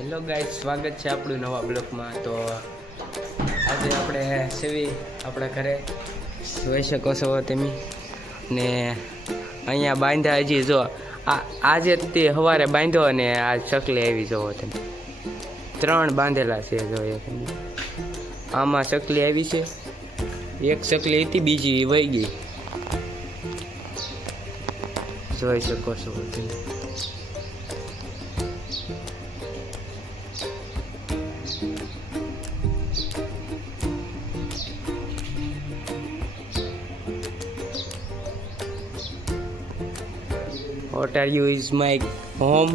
Hello guys, સ્વાગત છે આપણું નવા બ્લોગમાં। તો આજે આપણે સેવી આપણા ઘરે જોઈ શકો છો તમે ને અહીંયા બાંધ્યા હજી જો આજે તે સવારે બાંધ્યો અને આ ચકલી આવી જોવો તમે 3 બાંધેલા છે જોઈએ તમે। આમાં ચકલી આવી છે, એક ચકલી હતી બીજી વહી ગઈ જોઈ શકો છો તમે। What are you is my home?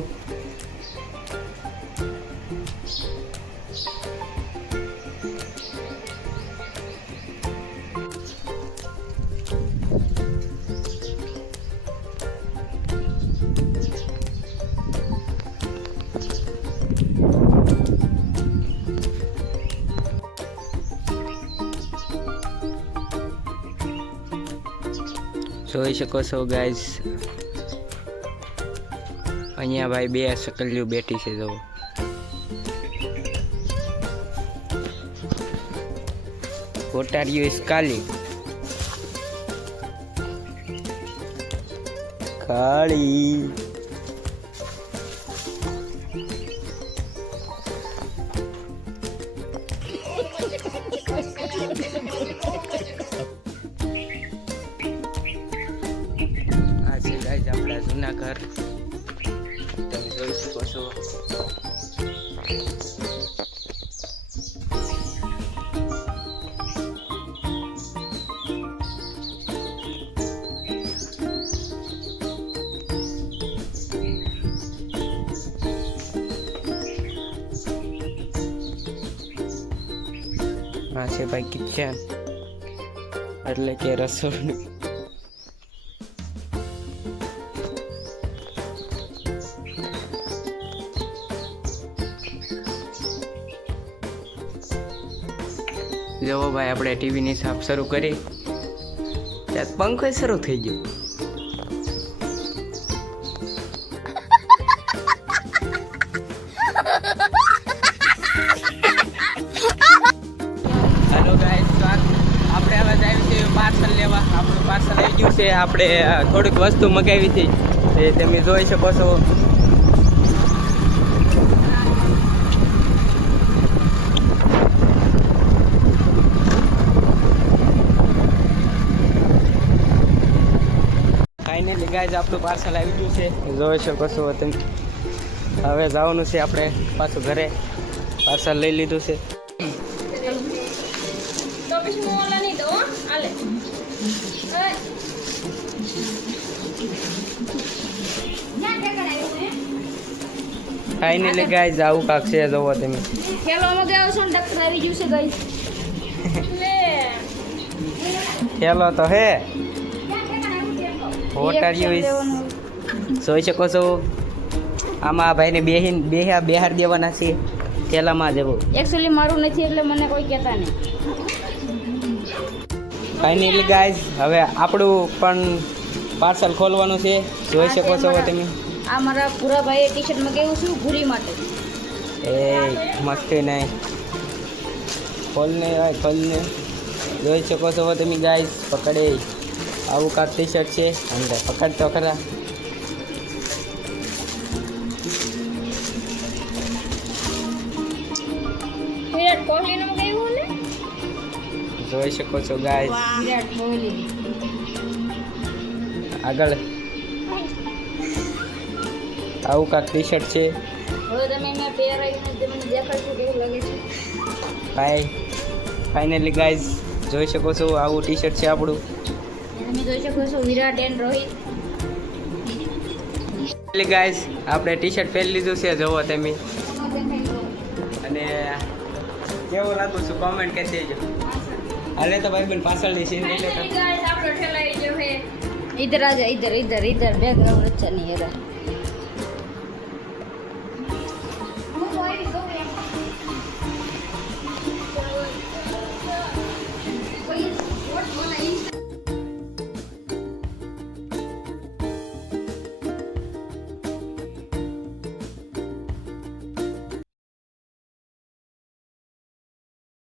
જોઈ શકો છો ગાઈસ, અહીંયા ભાઈ 2 ચકલીઓ બેઠી છે જો। What are you calling? કાળી આ છે ગાઈસ આપણા જૂના ઘર, તમે જોઈ શકો છો। આ છે ભાઈ કિચન એટલે કે રસોડું। જો ભાઈ આપણે ટીવીની સાફ શરૂ કરી ત્યાં પંખો શરૂ થઈ ગયો। હેલો ગાઈસ, આપણે હવે આવ્યું છે પાર્સલ લેવા। આપણું પાર્સલ આવી ગયું છે, આપણે થોડીક વસ્તુ મગાવી હતી એ તમે જોઈ શકો છો। ફાઇનલી ગાઈસ આપણું પાર્સલ આવી ગયું છે, જોઈ શકો છો તમે। હવે જવાનું છે આપણે પાછું ઘરે, પાર્સલ લઈ લીધું છે। ફાઇનલી ગાઈસ આવું કાક છે જોવો તમે। ખેલોમાં ગયો છો ને ડક્ટર આવી ગયું છે ગાઈસ। ખેલો તો હે What are you is જોઈ શકો છો। આમાં ભાઈને બેહાર દેવાના છે ખેલામાં જવું। એક્ચ્યુઅલી મારું નથી એટલે મને કોઈ કહેતા નહીં। ફાઇનલી ગાઈસ હવે આપણું પણ પાર્સલ ખોલવાનું છે, જોઈ શકો છો તમે। આ મારા પૂરા ભાઈએ ટી-શર્ટ મગાવ્યું છું ભૂરી માટે। એ મસ્તી નહીં, ખોલને જોઈ શકો છો તમે ગાઈસ। પકડે આવું કાંક ટી-શર્ટ છે, અંદર પકડ તો ખરા। વિરાટ કોહલીનું મગાવ્યું ને, જોઈ શકો છો ગાઈસ। વિરાટ કોહલી આગળ આવું કાંક ટી-શર્ટ છે। હવે તમે મેં પહેરાવીને તમને દેખાડશું કેવું લાગે છે। ફાઇનલી ગાઈસ જોઈ શકો છો આવું ટી-શર્ટ છે આપણું। તમે જોઈ શકો છો વિરાટ એન્ડ રોહિત। ગાઈસ આપણે ટી-શર્ટ પહેરી લીધું છે જોવો તમે, અને કેવું લાગુ છું કોમેન્ટ કરી દેજો। હાલે તો ભાઈ પાછળની સીન લઈ લેતા। इधर आ जा, इधर बैकग्राउंड अच्छा नहीं है।